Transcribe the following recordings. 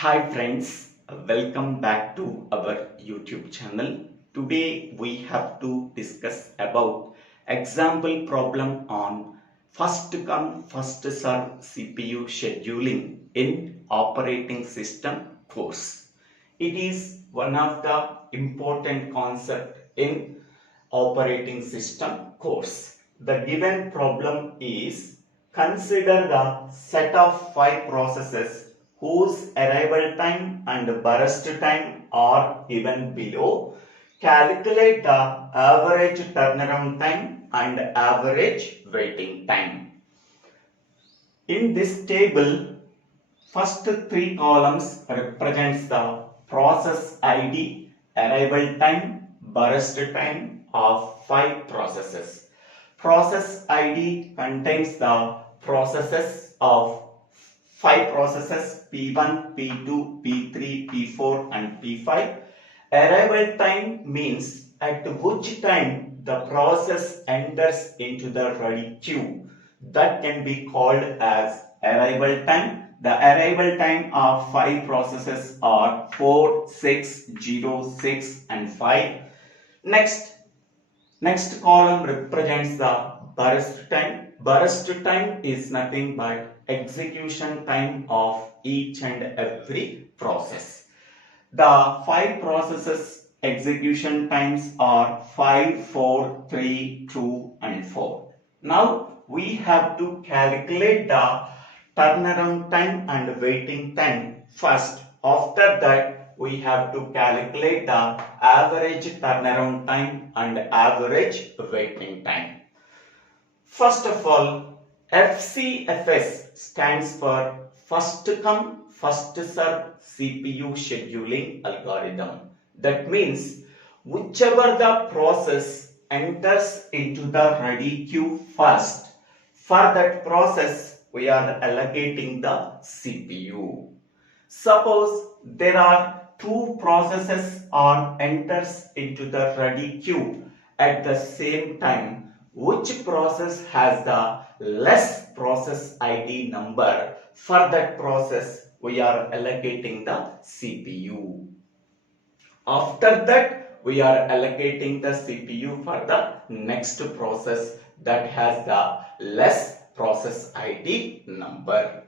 Hi friends, welcome back to our YouTube channel. Today we have to discuss about example problem on first come first serve CPU scheduling in operating system course. It is one of the important concept in operating system course. The given problem is consider the set of 5 processes whose arrival time and burst time are given below. Calculate the average turnaround time and average waiting time. In this table, first 3 columns represents the process ID, arrival time, burst time of 5 processes. Process ID contains the processes of 5 processes P1, P2, P3, P4 and P5. Arrival time means at which time the process enters into the ready queue. That can be called as arrival time. The arrival time of 5 processes are 4, 6, 0, 6 and 5. Next column represents the burst time. Burst time is nothing but execution time of each and every process. The 5 processes execution times are 5, 4, 3, 2 and 4. Now we have to calculate the turnaround time and waiting time first. After that we have to calculate the average turnaround time and average waiting time. First of all, FCFS stands for first come first serve CPU scheduling algorithm. That means whichever the process enters into the ready queue first, for that process we are allocating the CPU. Suppose there are 2 processes or enters into the ready queue at the same time. Which process has the less process ID number? For that process we are allocating the CPU. After that we are allocating the CPU for the next process that has the less process ID number.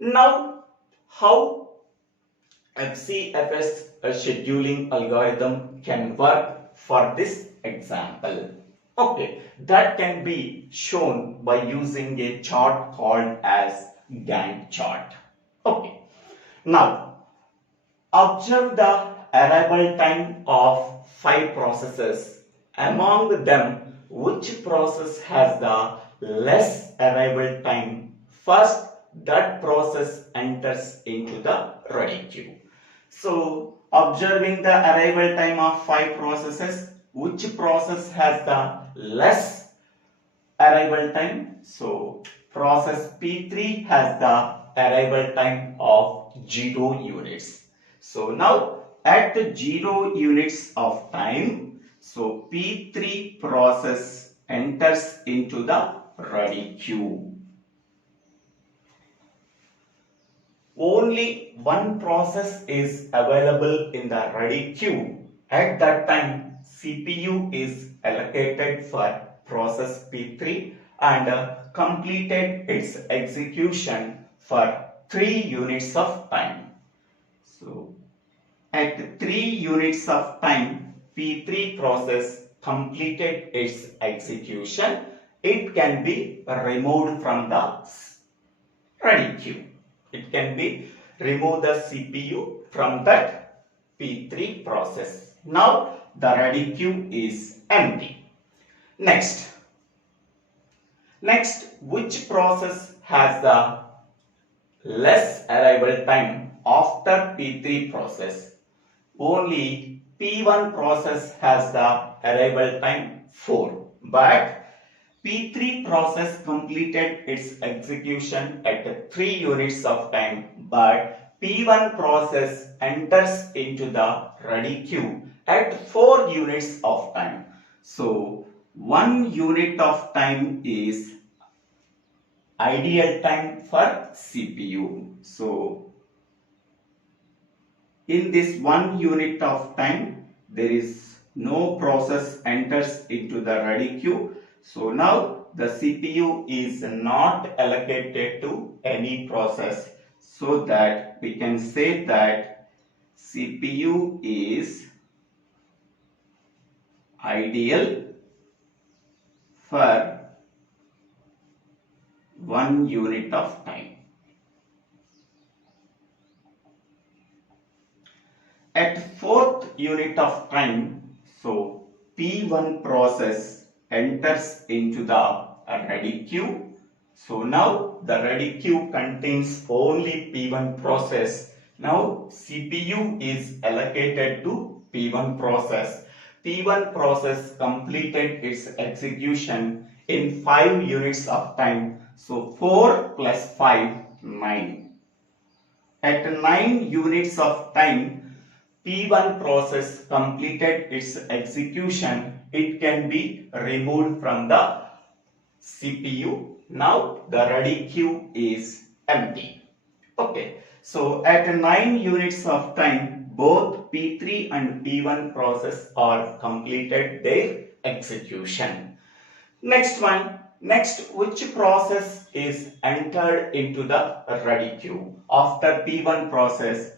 Now how FCFS scheduling algorithm can work for this example? Okay, that can be shown by using a chart called as Gantt chart. Okay, now observe the arrival time of 5 processes. Among them, which process has the less arrival time? First, that process enters into the ready queue. So, observing the arrival time of 5 processes, which process has the less arrival time? So, process P3 has the arrival time of 0 units. So, now at 0 units of time, so P3 process enters into the ready queue. Only one process is available in the ready queue. At that time, CPU is allocated for process P3 and completed its execution for 3 units of time. So, at 3 units of time, P3 process completed its execution. It can be removed from the ready queue. It can be remove the CPU from that P3 process. Now the ready queue is empty. Next, which process has the less arrival time after P3 process? Only P1 process has the arrival time 4, but P3 process completed its execution at 3 units of time, but P1 process enters into the ready queue at 4 units of time. So, 1 unit of time is ideal time for CPU. So, in this 1 unit of time, there is no process enters into the ready queue. So now the CPU is not allocated to any process, so that we can say that CPU is ideal for 1 unit of time. At 4th unit of time, so P1 process enters into the ready queue. So now the ready queue contains only P1 process. Now CPU is allocated to P1 process. P1 process completed its execution in 5 units of time. So 4 plus 5, 9. At 9 units of time, P1 process completed its execution. It can be removed from the CPU. Now the ready queue is empty. Okay. So at 9 units of time, both P3 and P1 process are completed their execution. Next one. Next, which process is entered into the ready queue? After P1 process,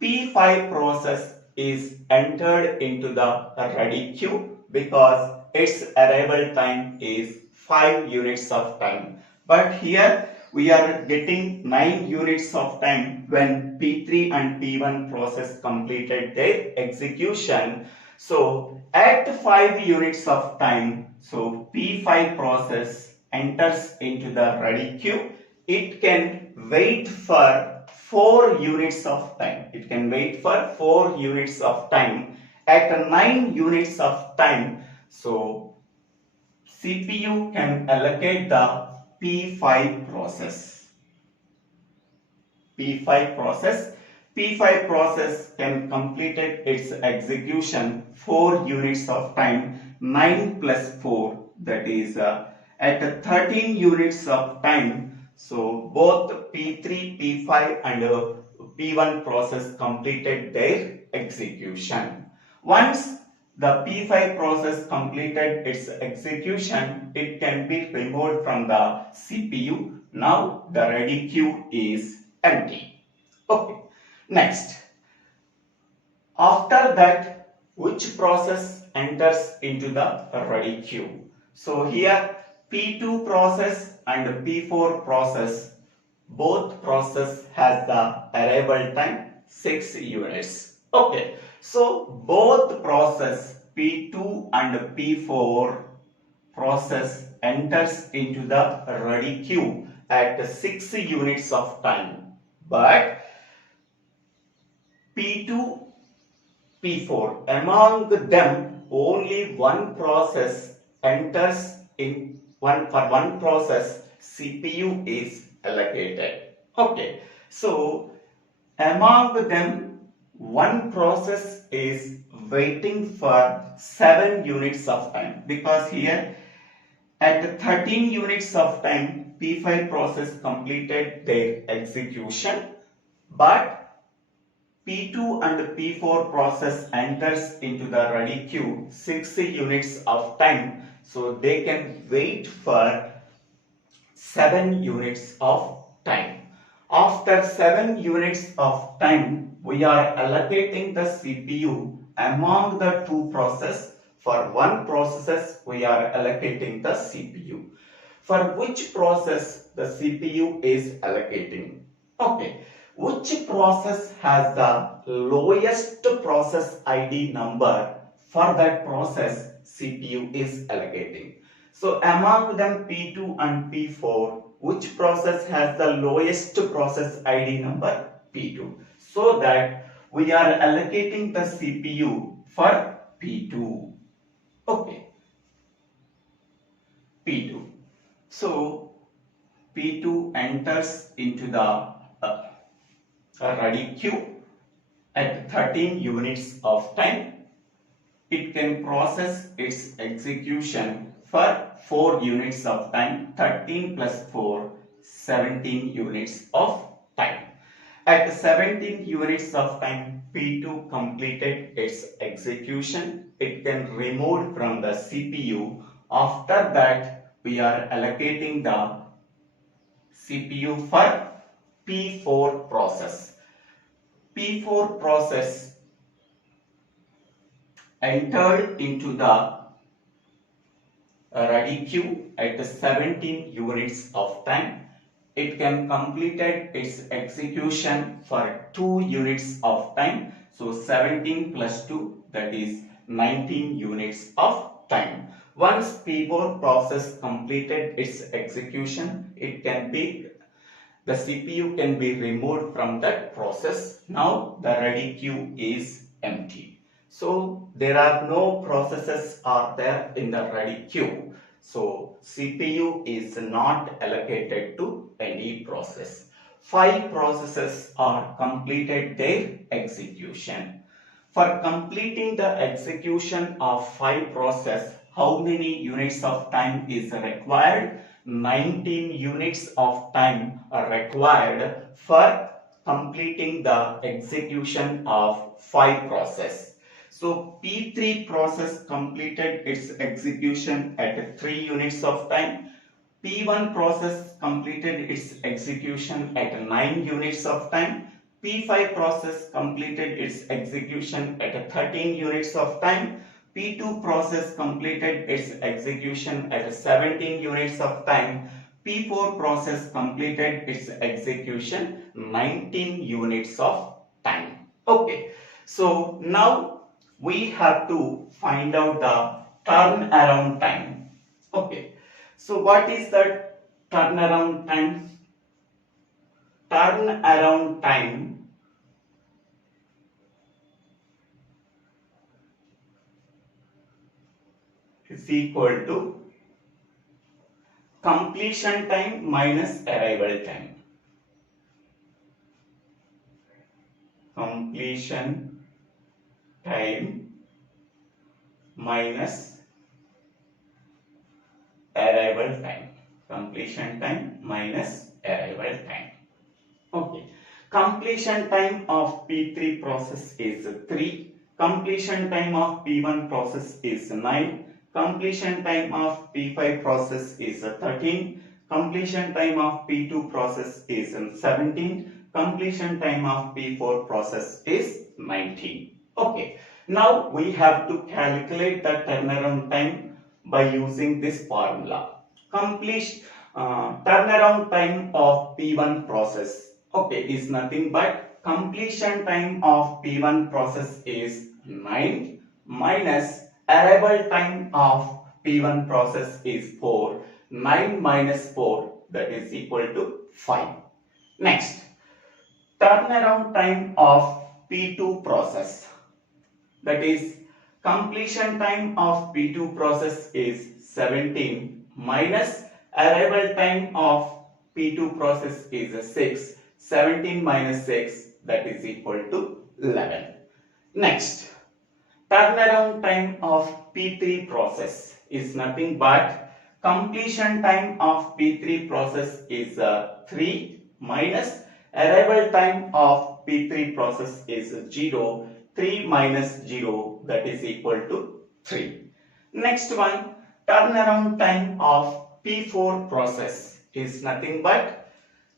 P5 process is entered into the ready queue because its arrival time is 5 units of time. But here we are getting 9 units of time when P3 and P1 process completed their execution. So at 5 units of time, so P5 process enters into the ready queue. It can wait for 4 units of time. It can wait for 4 units of time. At 9 units of time, so CPU can allocate the P5 process. P5 process. P5 process can complete its execution 4 units of time. 9 plus 4, that is at 13 units of time. So both P3, P5 and P1 process completed their execution. Once the P5 process completed its execution, it can be removed from the CPU. Now the ready queue is empty. Okay. Next, after that, which process enters into the ready queue? So here P2 process and P4 process, both process has the arrival time 6 units. Okay, so both process P2 and P4 process enters into the ready queue at 6 units of time. But P2, P4, among them only one process enters in one process CPU is allocated. Okay, so among them one process is waiting for 7 units of time, because here at 13 units of time P5 process completed their execution, but P2 and P4 process enters into the ready queue 6 units of time, so they can wait for 7 units of time. After 7 units of time, we are allocating the CPU among the two processes. For one process, we are allocating the CPU. For which process the CPU is allocating? Okay. Which process has the lowest process ID number, for that process CPU is allocating. So among them P2 and P4, which process has the lowest process ID number? P2. So that we are allocating the CPU for P2. Okay. P2. So P2 enters into the ready queue at 13 units of time. It can process its execution for 4 units of time. 13 plus 4, 17 units of time. At 17 units of time, P2 completed its execution. It can remove from the CPU. After that, we are allocating the CPU for P4 process. P4 process entered into the ready queue at 17 units of time. It can completed its execution for 2 units of time. So 17 plus 2, that is 19 units of time. Once P4 process completed its execution, the CPU can be removed from that process. Now the ready queue is empty. So there are no processes are there in the ready queue. So CPU is not allocated to any process. 5 processes are completed their execution. For completing the execution of 5 process, how many units of time is required? 19 units of time are required for completing the execution of 5 process. So P3 process completed its execution at 3 units of time. P1 process completed its execution at 9 units of time. P5 process completed its execution at 13 units of time. P2 process completed its execution at 17 units of time. P4 process completed its execution 19 units of time. Okay, so now we have to find out the turnaround time. Okay, so what is the turnaround time? Turnaround time is equal to completion time minus arrival time. Completion time minus arrival time. Completion time minus arrival time. Okay. Completion time of P3 process is 3. Completion time of P1 process is 9. Completion time of P5 process is 13. Completion time of P2 process is 17. Completion time of P4 process is 19. Okay. Now we have to calculate the turnaround time by using this formula. Turnaround time of P1 process, okay, is nothing but completion time of P1 process is 9 minus arrival time of P1 process is 4. 9 minus 4, that is equal to 5. Next, turnaround time of P2 process, that is completion time of P2 process is 17 minus arrival time of P2 process is 6. 17 minus 6, that is equal to 11. Next, turnaround time of P3 process is nothing but completion time of P3 process is 3 minus arrival time of P3 process is 0. 3 minus 0, that is equal to 3. Next one, turnaround time of P4 process is nothing but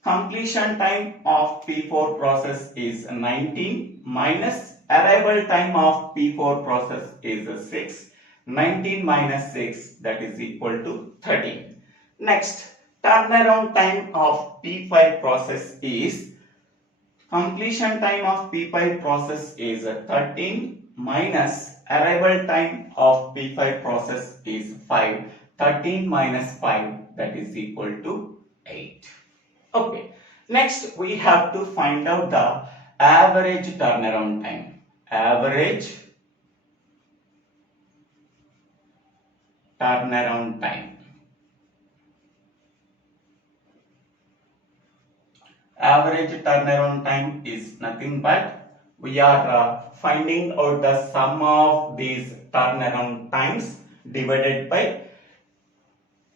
completion time of P4 process is 19 minus arrival time of P4 process is 6. 19 minus 6, that is equal to 13. Next, turnaround time of P5 process is completion time of P5 process is 13 minus arrival time of P5 process is 5. 13 minus 5, that is equal to 8. Okay. Next, we have to find out the average turnaround time. Average turnaround time. Average turnaround time is nothing but we are finding out the sum of these turnaround times divided by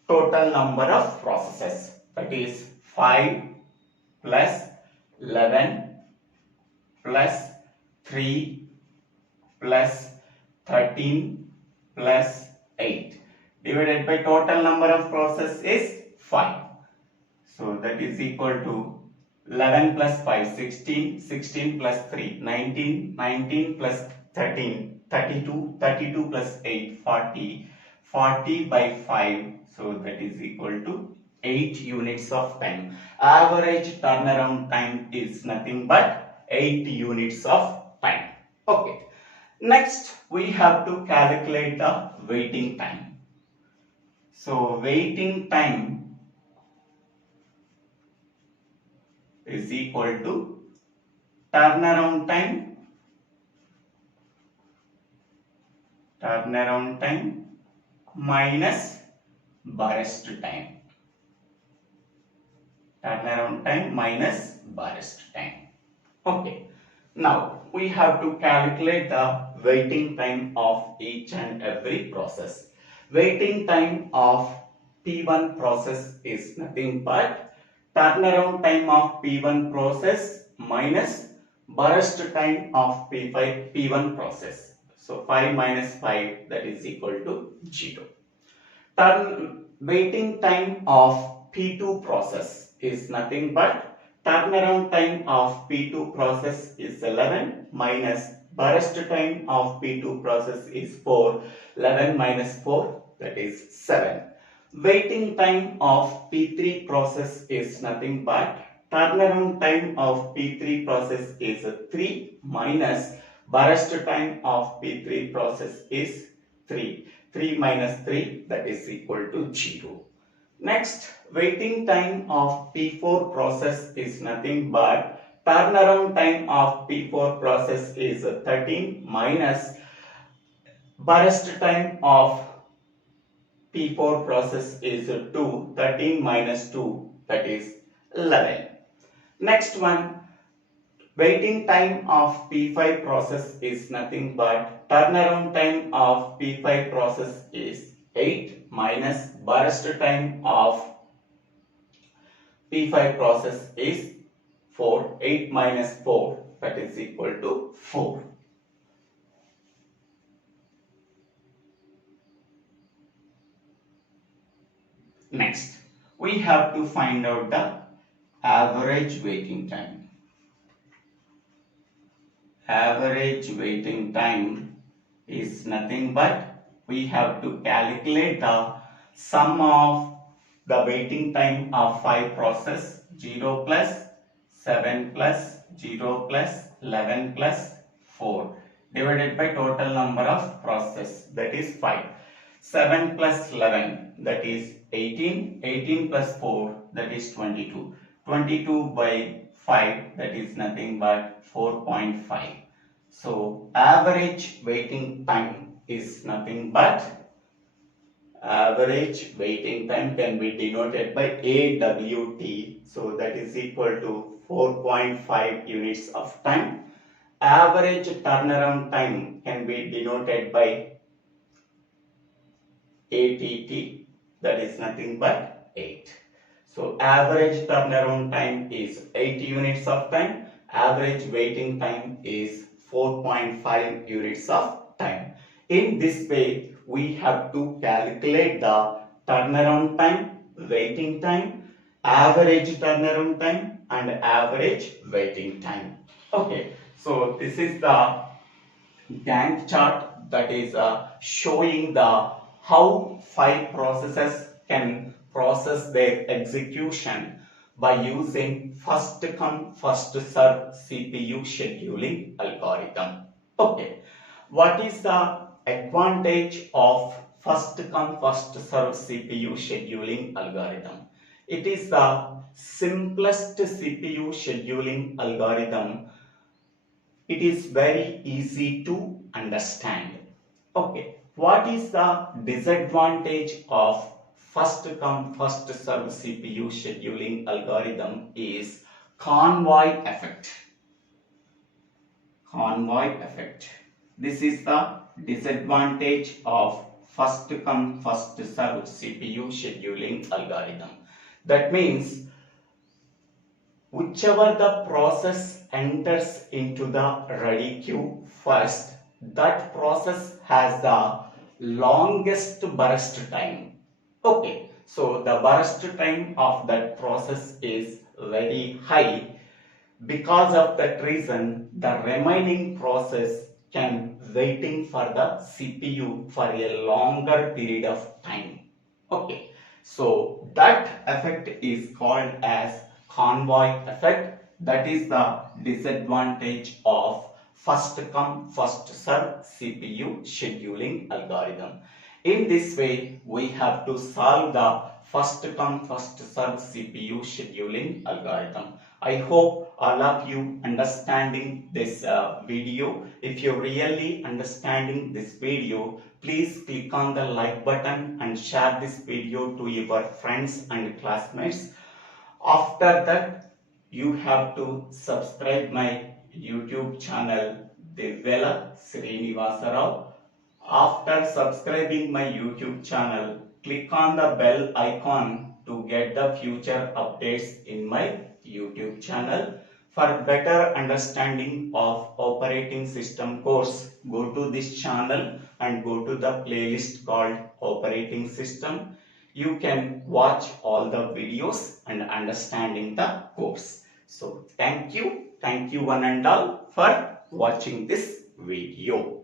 total number of processes, that is 5 plus 11 plus 3 plus 13 plus 8 divided by total number of process is 5. So that is equal to 11 plus 5, 16, 16 plus 3, 19, 19 plus 13, 32, 32 plus 8, 40, 40 by 5. So that is equal to 8 units of time. Average turnaround time is nothing but 8 units of time. Okay. Next, we have to calculate the waiting time. So waiting time is equal to turnaround time minus burst time. Turnaround time minus burst time. Okay. Now we have to calculate the waiting time of each and every process. Waiting time of P1 process is nothing but turnaround time of P1 process minus burst time of P1 process. So 5 minus 5, that is equal to 0. Waiting time of P2 process is nothing but turnaround time of P2 process is 11 minus burst time of P2 process is 4. 11 minus 4, that is 7. Waiting time of P3 process is nothing but turnaround time of P3 process is 3 minus burst time of P3 process is 3. 3 minus 3, that is equal to 0. Next, waiting time of P4 process is nothing but turnaround time of P4 process is 13 minus burst time of P4 process is 2. 13 minus 2, that is 11. Next one, waiting time of P5 process is nothing but turnaround time of P5 process is 8 minus burst time of P5 process is 4. 8 minus 4, that is equal to 4. Next, we have to find out the average waiting time. Average waiting time is nothing but we have to calculate the sum of the waiting time of 5 process, 0 plus 7 plus 0 plus 11 plus 4 divided by total number of process, that is 5. 7 plus 11, that is 18. 18 plus 4, that is 22. 22 by 5, that is nothing but 4.5. So average waiting time is nothing but average waiting time can be denoted by AWT. So that is equal to 4.5 units of time. Average turnaround time can be denoted by ATT, that is nothing but 8. So average turnaround time is 8 units of time. Average waiting time is 4.5 units of time. In this way, we have to calculate the turnaround time, waiting time, average turnaround time and average waiting time. Okay, so this is the Gantt chart that is showing the how 5 processes can process their execution by using first come first serve CPU scheduling algorithm. Okay, what is the advantage of first come first serve CPU scheduling algorithm? It is the simplest CPU scheduling algorithm. It is very easy to understand. Okay, what is the disadvantage of first come first serve CPU scheduling algorithm is convoy effect. Convoy effect. This is the disadvantage of first come first serve CPU scheduling algorithm. That means whichever the process enters into the ready queue first, that process has the longest burst time. Okay, so the burst time of that process is very high. Because of that reason, the remaining process can waiting for the CPU for a longer period of time. Okay, so that effect is called as convoy effect. That is the disadvantage of first come first serve CPU scheduling algorithm. In this way, we have to solve the first come first serve CPU scheduling algorithm. I hope all of you understanding this video. If you really understanding this video, please click on the like button and share this video to your friends and classmates. After that, you have to subscribe my YouTube channel Divvela Srinivasa Rao. After subscribing my YouTube channel, click on the bell icon to get the future updates in my YouTube channel. For better understanding of operating system course, go to this channel and go to the playlist called operating system. You can watch all the videos and understanding the course. So thank you one and all for watching this video.